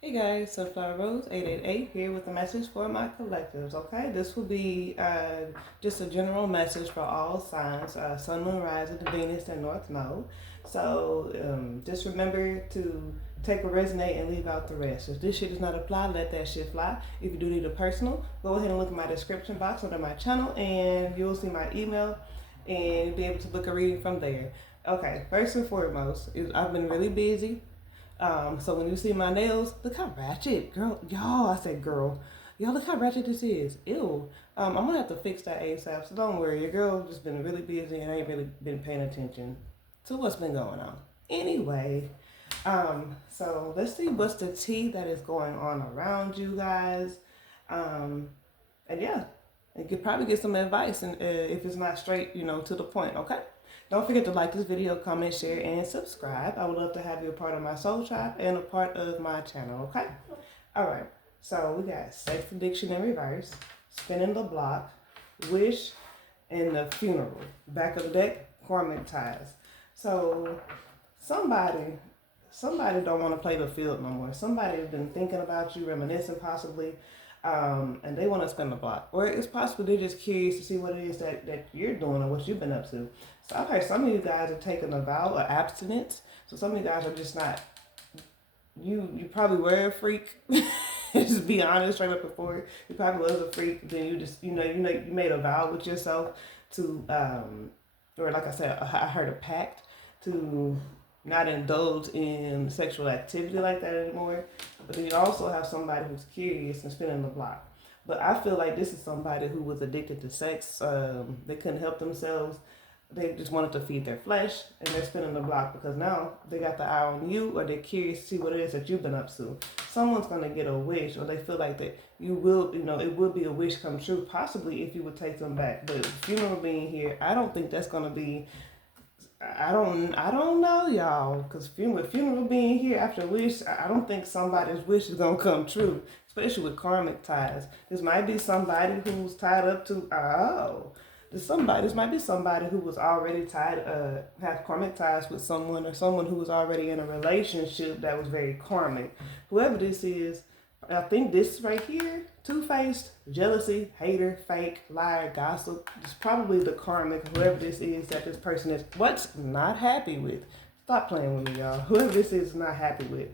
Hey guys, Sunflower Rose 888 here with a message for my collectives. Okay, this will be just a general message for all signs, Sun, Moon, Rising, Venus, and North Node. So just remember to take a resonate and leave out the rest. If this shit does not apply, let that shit fly. If you do need a personal, go ahead and look at my description box under my channel, and you'll see my email, and you'll be able to book a reading from there. Okay, first and foremost, I've been really busy. So when you see my nails, look how ratchet, girl. Y'all, I said girl. Y'all, look how ratchet this is. Ew. I'm gonna have to fix that ASAP. So don't worry, your girl just been really busy and ain't really been paying attention to what's been going on. Anyway, so let's see what's the tea that is going on around you guys. And yeah, you could probably get some advice, and if it's not straight, to the point. Okay. Don't forget to like this video, comment, share, and subscribe. I would love to have you a part of my soul tribe and a part of my channel, okay? All right, so we got sex addiction in reverse, spinning the block, wish, and the funeral. Back of the deck, karmic ties. So somebody don't want to play the field no more. Somebody has been thinking about you, reminiscing possibly, and they want to spin the block. Or it's possible they're just curious to see what it is that you're doing or what you've been up to. So I've heard some of you guys are taking a vow of abstinence. So some of you guys are just not, you probably were a freak. Just be honest, straight up before. You probably was a freak. Then you just, you made a vow with yourself to, or like I said, I heard a pact to not indulge in sexual activity like that anymore. But then you also have somebody who's curious and spinning the block. But I feel like this is somebody who was addicted to sex. They couldn't help themselves. They just wanted to feed their flesh, and they're spinning the block because now they got the eye on you, or they're curious to see what it is that you've been up to. Someone's going to get a wish, or they feel like that you will, it will be a wish come true, possibly if you would take them back. But funeral being here, I don't think that's going to be, I don't know, y'all, because with funeral being here after a wish, I don't think somebody's wish is going to come true, especially with karmic ties. This might be somebody who's tied up to, this might be somebody who was already tied, have karmic ties with someone, or someone who was already in a relationship that was very karmic. Whoever this is, I think this right here, two-faced, jealousy, hater, fake, liar, gossip, it's probably the karmic, whoever this is that this person is, what's not happy with. Stop playing with me, y'all. Whoever this is not happy with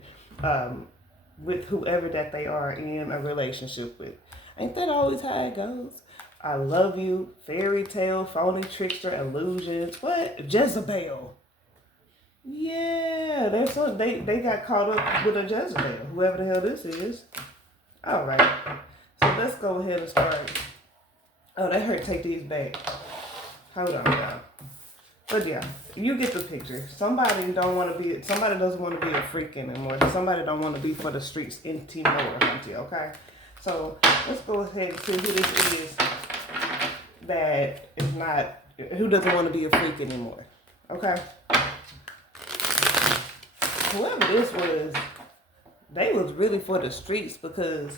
whoever that they are in a relationship with. Ain't that always how it goes? I love you, fairy tale, phony trickster, illusions. What? Jezebel. Yeah, they got caught up with a Jezebel, whoever the hell this is. All right, so let's go ahead and start. Oh, that hurt. Take these back. Hold on, y'all. But yeah, you get the picture. Somebody doesn't want to be a freak anymore. Somebody don't want to be for the streets anymore, okay? So let's go ahead and see who this is that is not, who doesn't want to be a freak anymore, okay? Whoever this was, they was really for the streets, because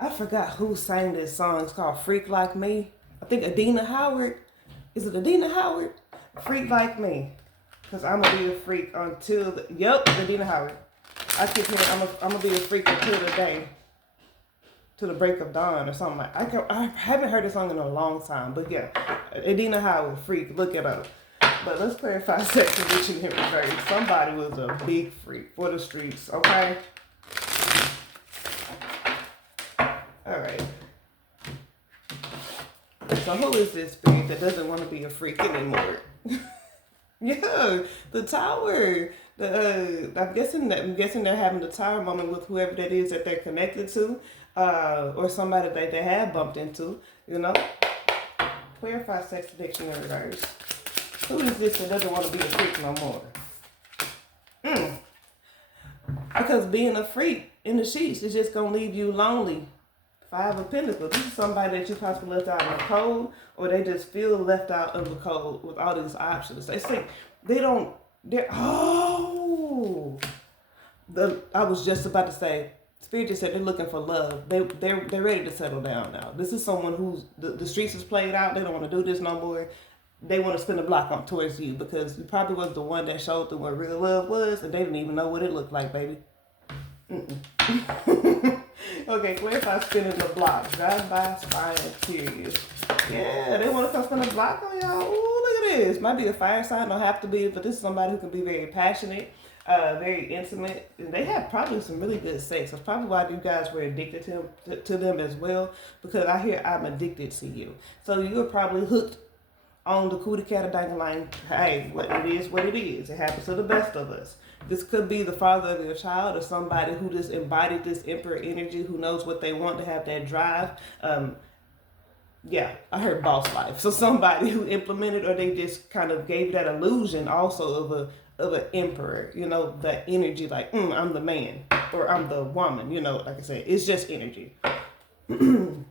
I forgot who sang this song. It's called Freak Like Me. I think Adina Howard. Is it Adina Howard? Freak Like Me. Because I'm going to be a freak until, Adina Howard. I keep hearing I'm going to be a freak until the day, to the break of dawn or something like that. I haven't heard this song in a long time, but yeah, Adina Howard, freak, look it up. But let's clarify sex addiction in reverse. Somebody was a big freak for the streets, okay? All right. So who is this spirit that doesn't want to be a freak anymore? Yeah, the tower. I'm guessing they're having the tower moment with whoever that is that they're connected to, or somebody that they have bumped into. Clarify sex addiction in reverse. Who is this that doesn't want to be a freak no more? Because being a freak in the sheets is just gonna leave you lonely. Five of Pentacles. This is somebody that you possibly left out in the cold, or they just feel left out of the cold with all these options. They say I was just about to say, Spirit just said they're looking for love. They're ready to settle down now. This is someone who's the streets is played out. They don't want to do this no more. They want to spin the block on towards you, because you probably was the one that showed them what real love was, and they didn't even know what it looked like, baby. Okay, clarify spinning the block. Drive by, spy, and curious. Yeah, they want to come spin a block on y'all. Ooh, look at this. Might be a fire sign, don't have to be, but this is somebody who can be very passionate, very intimate. And they have probably some really good sex. That's probably why you guys were addicted to them as well, because I hear I'm addicted to you. So you're probably hooked on the cootie cat dangling. Hey, what it is. It happens to the best of us. This could be the father of your child or somebody who just embodied this emperor energy, who knows what they want, to have that drive. Yeah, I heard boss life. So somebody who implemented, or they just kind of gave that illusion also of an emperor. You know, that energy like, I'm the man or I'm the woman. You know, like I said, it's just energy. Ooh.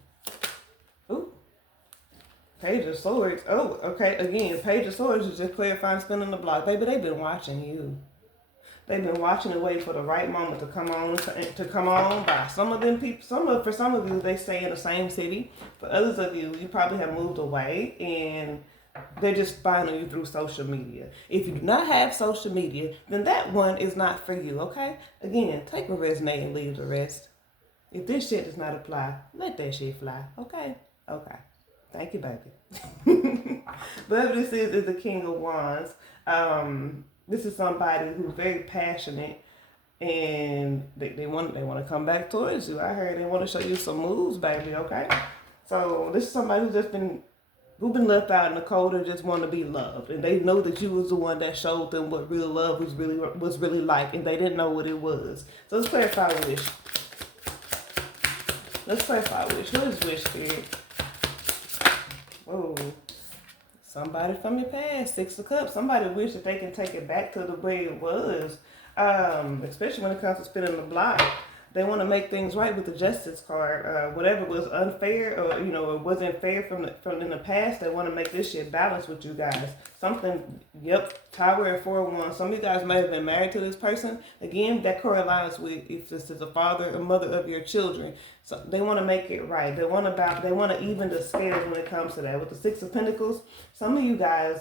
Page of Swords. Oh, okay. Again, Page of Swords is just clarifying spinning the block. Baby, they've been watching you. They've been watching and waiting for the right moment to come on by. Some of them people, for some of you, they stay in the same city. For others of you, you probably have moved away and they're just finding you through social media. If you do not have social media, then that one is not for you, okay? Again, take what resonates and leave the rest. If this shit does not apply, let that shit fly, okay? Okay. Thank you, baby. But this is the King of Wands. This is somebody who's very passionate, and they want to come back towards you. I heard they want to show you some moves, baby. Okay, so this is somebody who's been left out in the cold and just want to be loved, and they know that you was the one that showed them what real love was really like, and they didn't know what it was. So let's clarify wish. What is wish, spirit? Whoa. Somebody from your past, Six of Cups. Somebody wish that they can take it back to the way it was. Especially when it comes to spinning the block. They want to make things right with the Justice card. Whatever was unfair, or it wasn't fair from in the past, they want to make this shit balanced with you guys. Something, Tower and 4-1. Some of you guys may have been married to this person. Again, that correlates with if this is the father or mother of your children. So they want to make it right. They want to even the scales when it comes to that. With the Six of Pentacles, some of you guys,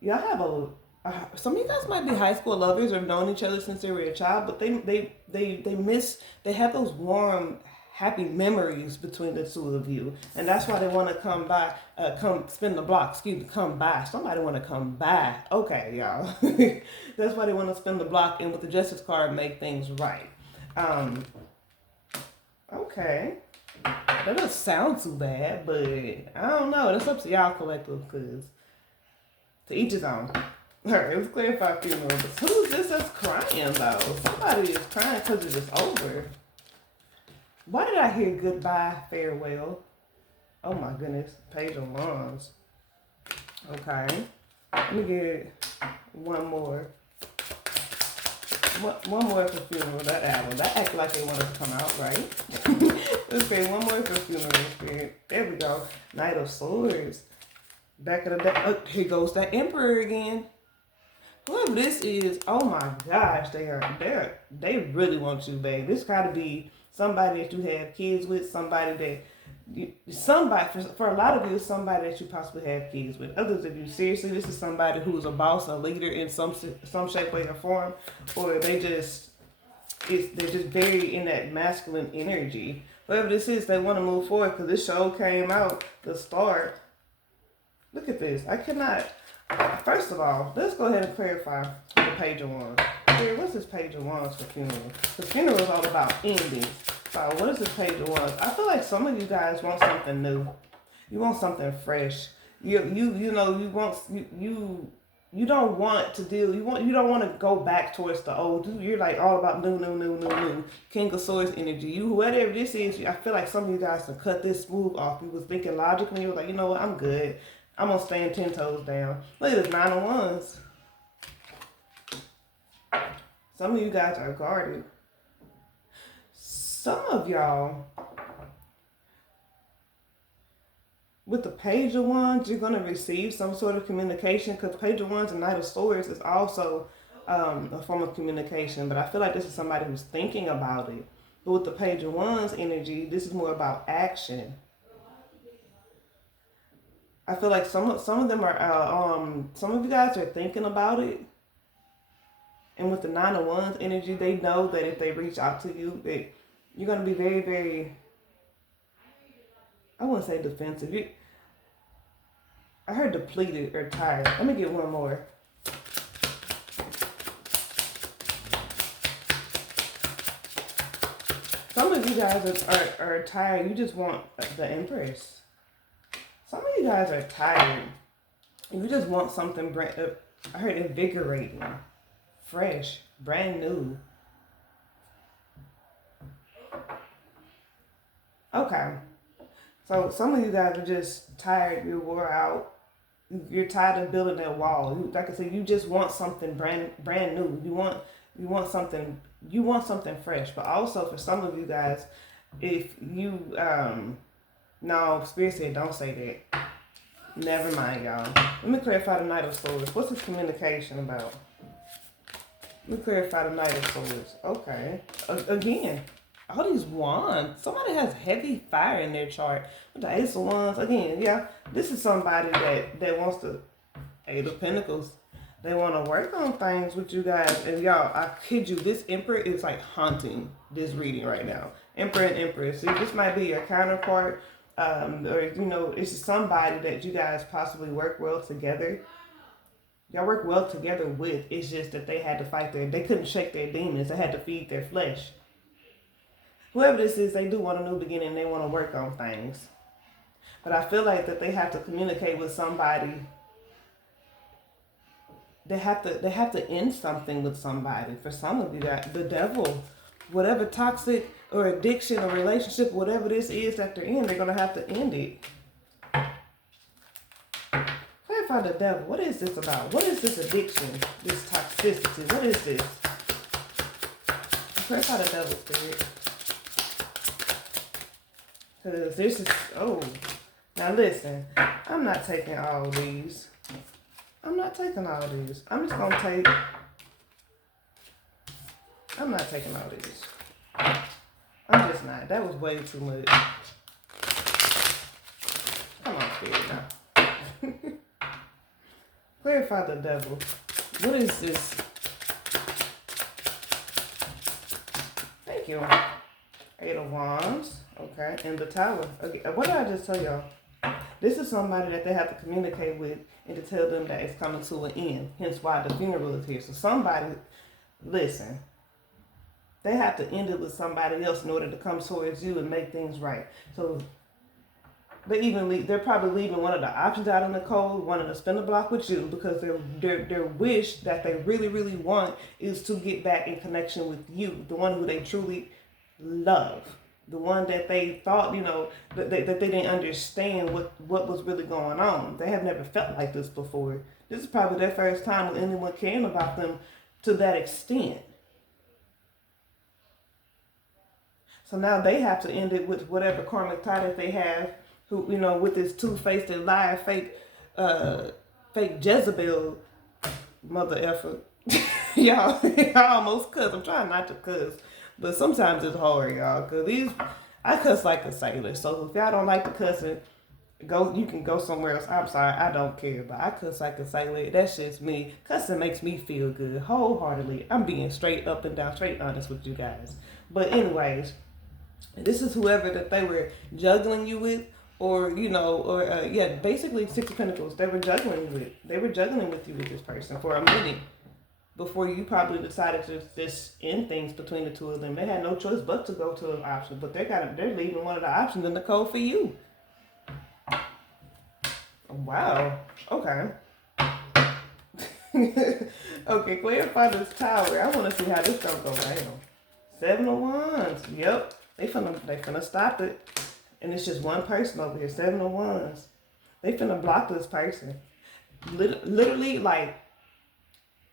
y'all have some of you guys might be high school lovers or known each other since they were a child, but they have those warm, happy memories between the two of you, and that's why they want to come spin the block. Come by. Somebody want to come by. Okay, y'all. That's why they want to spin the block, and with the Justice card, make things right. Okay. That doesn't sound too bad, but I don't know. That's up to y'all collective, because to each his own. Alright, let's clarify funeral. But who's this that's crying, though? Somebody is crying because it is over. Why did I hear goodbye, farewell? Oh my goodness. Page of Wands. Okay. Let me get one more. One more for funeral. That album. That act like they wanted to come out, right? Let's say one more for funeral spirit. There we go. Knight of Swords. Back of the deck. Oh, here goes that Emperor again. Whoever this is, oh my gosh, they really want you, babe. This gotta be somebody that you have kids with, somebody for a lot of you, somebody that you possibly have kids with. Others of you, seriously, this is somebody who's a boss, a leader in some shape, way, or form, or they're just very in that masculine energy. Whoever this is, they want to move forward because this show came out the start. Look at this. I cannot. First of all, let's go ahead and clarify the Page of Wands. Here, what's this Page of Wands for funeral? Because funeral is all about endings. So what is this Page of Wands? I feel like some of you guys want something new. You want something fresh. You don't want to deal. You don't want to go back towards the old. You're like all about new. King of Swords energy. Whatever this is, I feel like some of you guys can cut this smooth off. You was thinking logically. You were like, you know what? I'm good. I'm gonna stand 10 toes down. Look at this 9 of Wands. Some of you guys are guarded. Some of y'all, with the Page of Wands, you're going to receive some sort of communication, because Page of Wands and Knight of Swords is also a form of communication. But I feel like this is somebody who's thinking about it. But with the Page of Wands energy, this is more about action. I feel like some of them are, some of you guys are thinking about it. And with the Nine of Wands energy, they know that if they reach out to you, that you're going to be very, very, I wouldn't say defensive. I heard depleted or tired. Let me get one more. Some of you guys are tired. You just want the Empress. Some of you guys are tired. You just want something brand. I heard invigorating, fresh, brand new. Okay. So some of you guys are just tired. You're wore out. You're tired of building that wall. Like I said, you just want something brand new. You want something fresh. But also for some of you guys, if you no, Spirit said don't say that. Never mind, y'all. Let me clarify the Knight of Swords. What's this communication about? Let me clarify the Knight of Swords. Okay. Again, all these wands. Somebody has heavy fire in their chart. With the Ace of Wands. Again, yeah. This is somebody that wants to... Eight of Pentacles. They want to work on things with you guys. And y'all, I kid you, this Emperor is like haunting this reading right now. Emperor and Empress. So this might be your counterpart. Or, you know, it's somebody that you guys possibly work well together. Y'all work well together with. It's just that they had to fight they couldn't shake their demons. They had to feed their flesh. Whoever this is, they do want a new beginning. They want to work on things. But I feel like that they have to communicate with somebody. They have to end something with somebody. For some of you guys, the devil, whatever toxic or addiction or relationship, whatever this is that they're in, they're going to have to end it. Clarify the devil. What is this about? What is this addiction? This toxicity? What is this? Clarify the devil, Spirit. Because this is... Oh. Now listen. I'm not taking all these. I'm not taking all these. I'm just going to take... I'm not taking all these. I'm just not. That was way too much. Come on, Spirit, now. Clarify the devil. What is this? Thank you. Eight of Wands. Okay. And the Tower. Okay. What did I just tell y'all? This is somebody that they have to communicate with and to tell them that it's coming to an end. Hence why the funeral is here. So somebody, listen. They have to end it with somebody else in order to come towards you and make things right. So they're probably leaving one of the options out in the cold, wanting to spin the block with you because their wish that they really, really want is to get back in connection with you, the one who they truly love, the one that they thought, you know, that they didn't understand what was really going on. They have never felt like this before. This is probably their first time with anyone caring about them to that extent. So now they have to end it with whatever karmic tie that they have, who, you know, with this two-faced and liar, fake Jezebel mother effer. y'all almost cuss. I'm trying not to cuss, but sometimes it's hard, y'all, because I cuss like a sailor. So if y'all don't like the cussing, you can go somewhere else. I'm sorry, I don't care, but I cuss like a sailor. That's just me. Cussing makes me feel good, wholeheartedly. I'm being straight up and down, straight honest with you guys. But anyways, this is whoever that they were juggling you with, or, you know, or basically Six of Pentacles. They were juggling with you with this person for a minute before you probably decided to just end things between the two of them. They had no choice but to go to an option, but they're leaving one of the options in the cold for you. Wow. Okay. Okay, clarify this Tower. I want to see how this gonna go down. Seven of Wands. Yep. They finna stop it. And it's just one person over here. Seven of Wands. They finna block this person. Literally, like,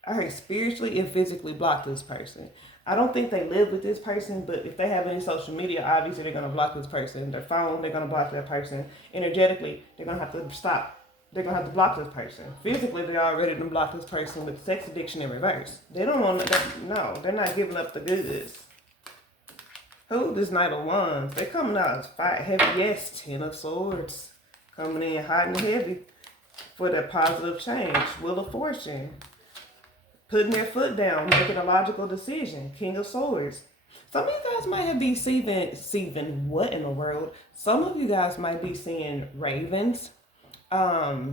I heard spiritually and physically block this person. I don't think they live with this person, but if they have any social media, obviously they're going to block this person. Their phone, they're going to block that person. Energetically, they're going to have to stop. They're going to have to block this person. Physically, they're already going to block this person with sex addiction in reverse. They don't want to, no, they're not giving up the goods. Who? This Knight of Wands. They're coming out as fight heavy. Yes, Ten of Swords. Coming in hot and heavy for that positive change. Wheel of Fortune. putting their foot down, making a logical decision. King of Swords. Some of you guys might have been seeing what in the world? Some of you guys might be seeing ravens. A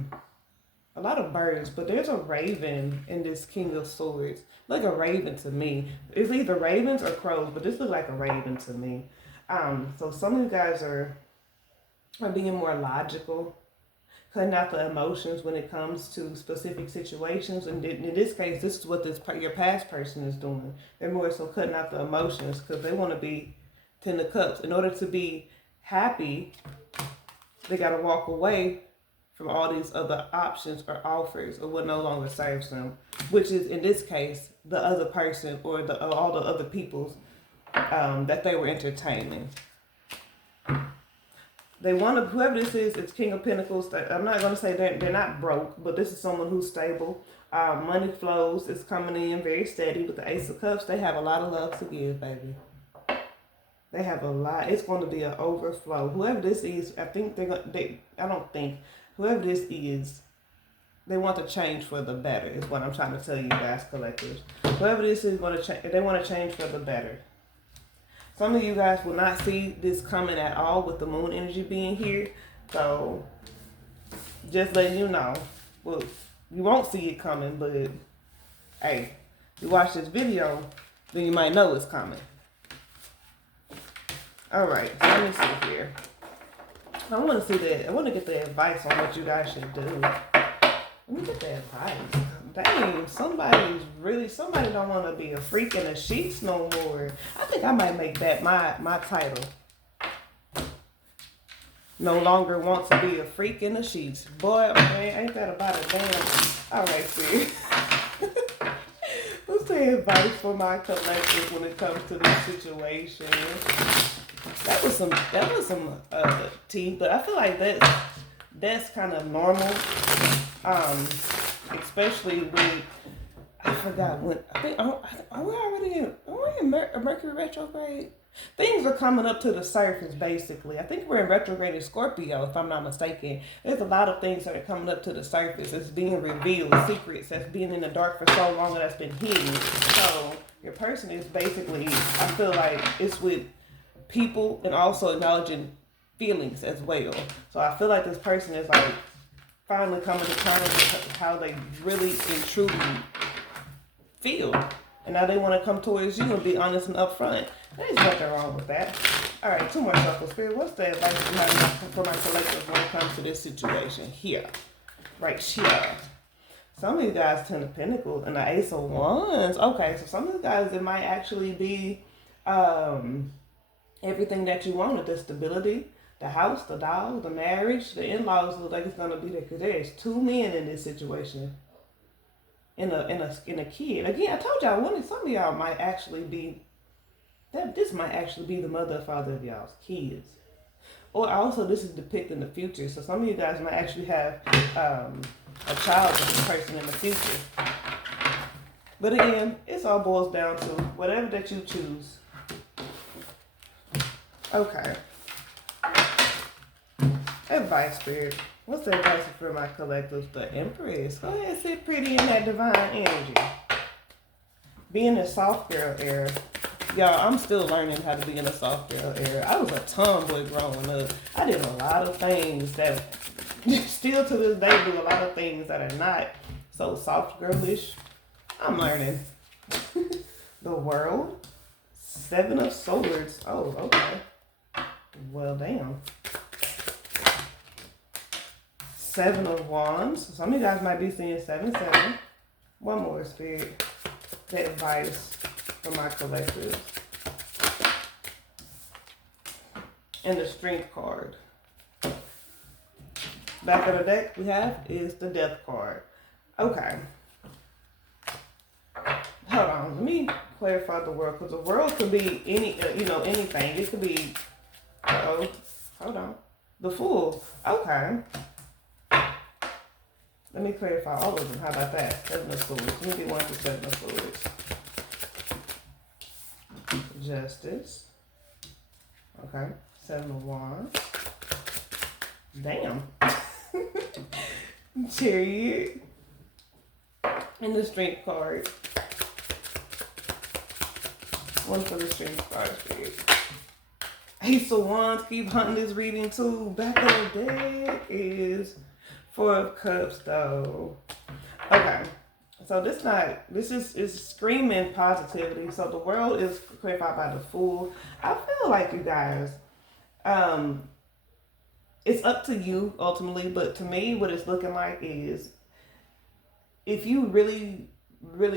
lot of birds, but there's a raven in this King of Swords. Like a raven to me. It's either ravens or crows, but this looks like a raven to me. So some of you guys are being more logical, cutting out the emotions when it comes to specific situations. And in this case, this is what your past person is doing. They're more so cutting out the emotions because they want to be 10 of cups. In order to be happy, they got to walk away from all these other options or offers or what no longer serves them, which is in this case the other person or all the other people's that they were entertaining. They want to, whoever this is, it's King of Pentacles. I'm not going to say they're not broke, but this is someone who's stable. Money flows is coming in very steady with the Ace of Cups. They have a lot of love to give, baby. They have a lot. It's going to be an overflow. Whoever this is, I don't think, whoever this is, they want to change for the better is what I'm trying to tell you guys, collectives. Whoever this is going to change, they want to change for the better. Some of you guys will not see this coming at all with the moon energy being here. So, just letting you know. Well, you won't see it coming, but hey, you watch this video, then you might know it's coming. Alright, so let me see here. I want to see that. I want to get the advice on what you guys should do. Let me get the advice. Dang, somebody don't want to be a freak in the sheets no more. I think I might make that my title. No longer want to be a freak in the sheets. Boy, man, ain't that about a damn. Alright, see. What's the advice for my collective when it comes to this situation? That was some tea, but I feel like that's kind of normal. Especially when I forgot when I think are we in Mercury retrograde? Things are coming up to the surface basically. I think we're in retrograde in Scorpio, if I'm not mistaken. There's a lot of things that are coming up to the surface. It's being revealed, secrets that's been in the dark for so long that's been hidden. So your person is basically, I feel like it's with people and also acknowledging feelings as well. So I feel like this person is like finally coming to terms with how they really and truly feel. And now they want to come towards you and be honest and upfront. There's nothing wrong with that. Alright, two more circles. Spirit, what's the advice you have for my collective when it comes to this situation? Here. Right here. Some of you guys, Ten of Pentacles and the Ace of Wands. Okay, so some of you guys, it might actually be everything that you wanted. The stability, the house, the dog, the marriage, the in-laws look like it's going to be there. Because there's two men in this situation. In a kid. Again, I told y'all, some of y'all might actually be, this might actually be the mother or father of y'all's kids. Or also, this is depicting the future. So some of you guys might actually have a child with this person in the future. But again, it all boils down to whatever that you choose. Okay. Advice, Spirit. What's the advice for my collectives? The Empress. Go ahead, sit pretty in that divine energy. Being a soft girl era. Y'all, I'm still learning how to be in a soft girl era. I was a tomboy growing up. I did a lot of things that still to this day do a lot of things that are not so soft girlish. I'm learning. The World. Seven of Swords. Oh, okay. Well, damn. Seven of Wands. Some of you guys might be seeing 7-7. One more, Spirit. The advice for my collective. And the Strength card. Back of the deck we have is the Death card. Okay. Hold on. Let me clarify the World, because the World could be anything. It could be. Hold on. The Fool. Okay. Let me clarify all of them. How about that? Seven of Swords. Let me get one for Seven of Swords. Justice. Okay. Seven of Wands. Damn. Chariot. And the Strength card. One for the strength card, Spirit. Ace of Wands, keep hunting this reading too. Back of the deck is Four of Cups though. Okay. So this is screaming positivity. So the world is clarified by the Fool. I feel like you guys, it's up to you ultimately, but to me what it's looking like is if you really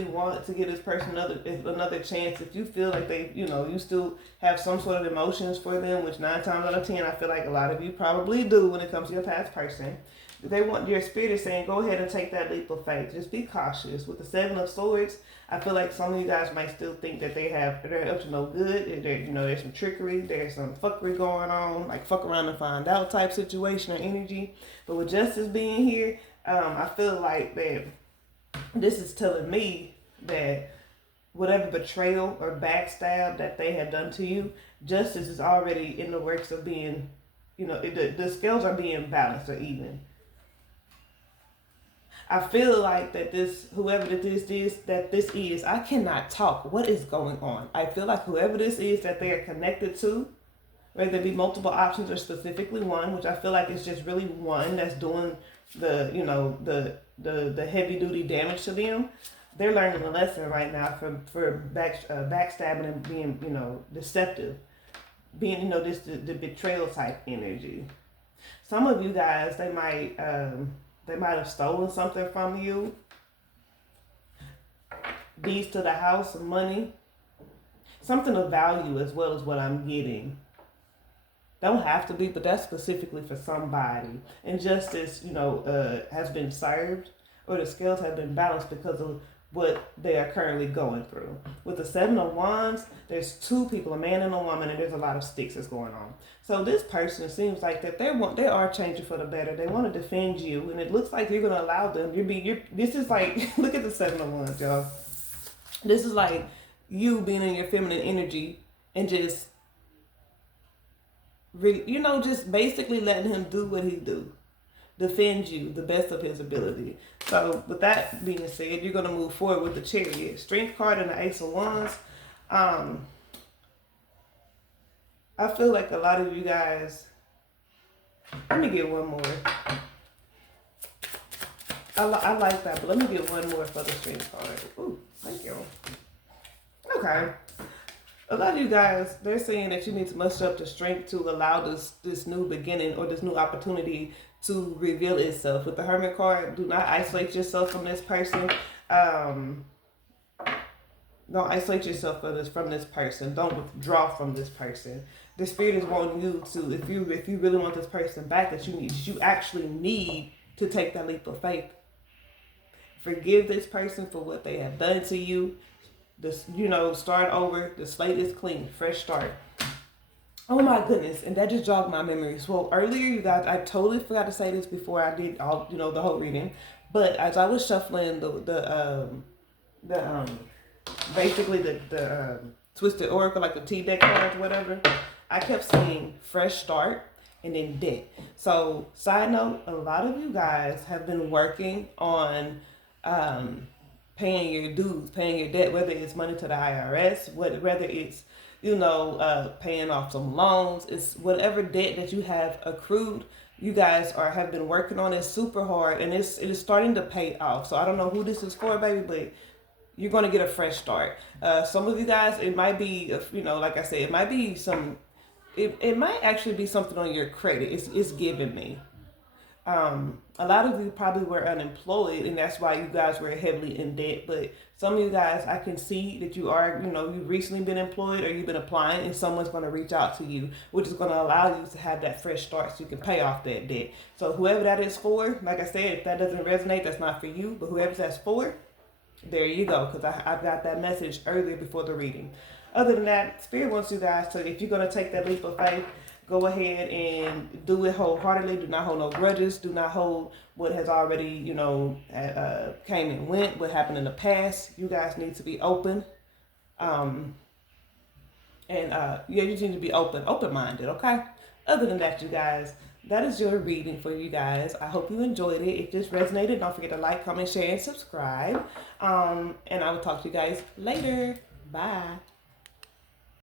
want to give this person another chance, if you feel like they, you still have some sort of emotions for them, which 9 times out of 10 I feel like a lot of you probably do when it comes to your past person, they want, your spirit is saying go ahead and take that leap of faith. Just be cautious. With the 7 of Swords, I feel like some of you guys might still think that they're up to no good. There's some trickery, there's some fuckery going on, like fuck around and find out type situation or energy. But with Justice being here, I feel like that this is telling me that whatever betrayal or backstab that they have done to you, justice is already in the works of being, the scales are being balanced or even. I feel like that whoever this is, I cannot talk. What is going on? I feel like whoever this is that they are connected to, whether it be multiple options or specifically one, which I feel like it's just really one that's doing the heavy duty damage to them. They're learning a lesson right now for backstabbing and being, deceptive, being, the betrayal type energy. Some of you guys, they might have stolen something from you. Deeds to the house, money, something of value as well as what I'm getting. Don't have to be, but that's specifically for somebody. And justice, has been served, or the scales have been balanced because of what they are currently going through. With the 7 of Wands, there's 2 people, a man and a woman, and there's a lot of sticks that's going on. So this person seems like that they are changing for the better. They want to defend you, and it looks like you're going to allow them. This is like, look at the 7 of Wands, y'all. This is like you being in your feminine energy and just just basically letting him do what he do. Defend you the best of his ability. So with that being said, you're going to move forward with the Chariot. Strength card and the Ace of Wands. I feel like a lot of you guys, let me get one more. I like that, but let me get one more for the Strength card. Ooh, thank you. Okay. A lot of you guys, they're saying that you need to muster up the strength to allow this new beginning or this new opportunity to reveal itself. With the Hermit card, do not isolate yourself from this person. Don't isolate yourself from this person. Don't withdraw from this person. The Spirit is wanting you to, if you really want this person back, that you actually need to take that leap of faith. Forgive this person for what they have done to you. Start over. The slate is clean. Fresh start. Oh my goodness. And that just jogged my memories. Well, earlier, you guys, I totally forgot to say this before I did all, the whole reading. But as I was shuffling basically the Twisted Oracle, like the T-deck cards, whatever, I kept seeing fresh start and then debt. So, side note, a lot of you guys have been working on paying your dues, paying your debt, whether it's money to the IRS, whether it's, paying off some loans, it's whatever debt that you have accrued, you guys have been working on it super hard, and it is starting to pay off. So I don't know who this is for, baby, but you're going to get a fresh start. Some of you guys, it might be, like I said, it might be it might actually be something on your credit. It's giving me. A lot of you probably were unemployed, and that's why you guys were heavily in debt. But some of you guys, I can see that you are, you've recently been employed or you've been applying, and someone's going to reach out to you, which is going to allow you to have that fresh start so you can pay off that debt. So whoever that is for, like I said, if that doesn't resonate, that's not for you. But whoever that's for, there you go, because I got that message earlier before the reading. Other than that, Spirit wants you guys to, if you're going to take that leap of faith, go ahead and do it wholeheartedly. Do not hold no grudges. Do not hold what has already, came and went, what happened in the past. You guys need to be open. You just need to be open-minded, okay? Other than that, you guys, that is your reading for you guys. I hope you enjoyed it. If this resonated, don't forget to like, comment, share, and subscribe. And I will talk to you guys later. Bye.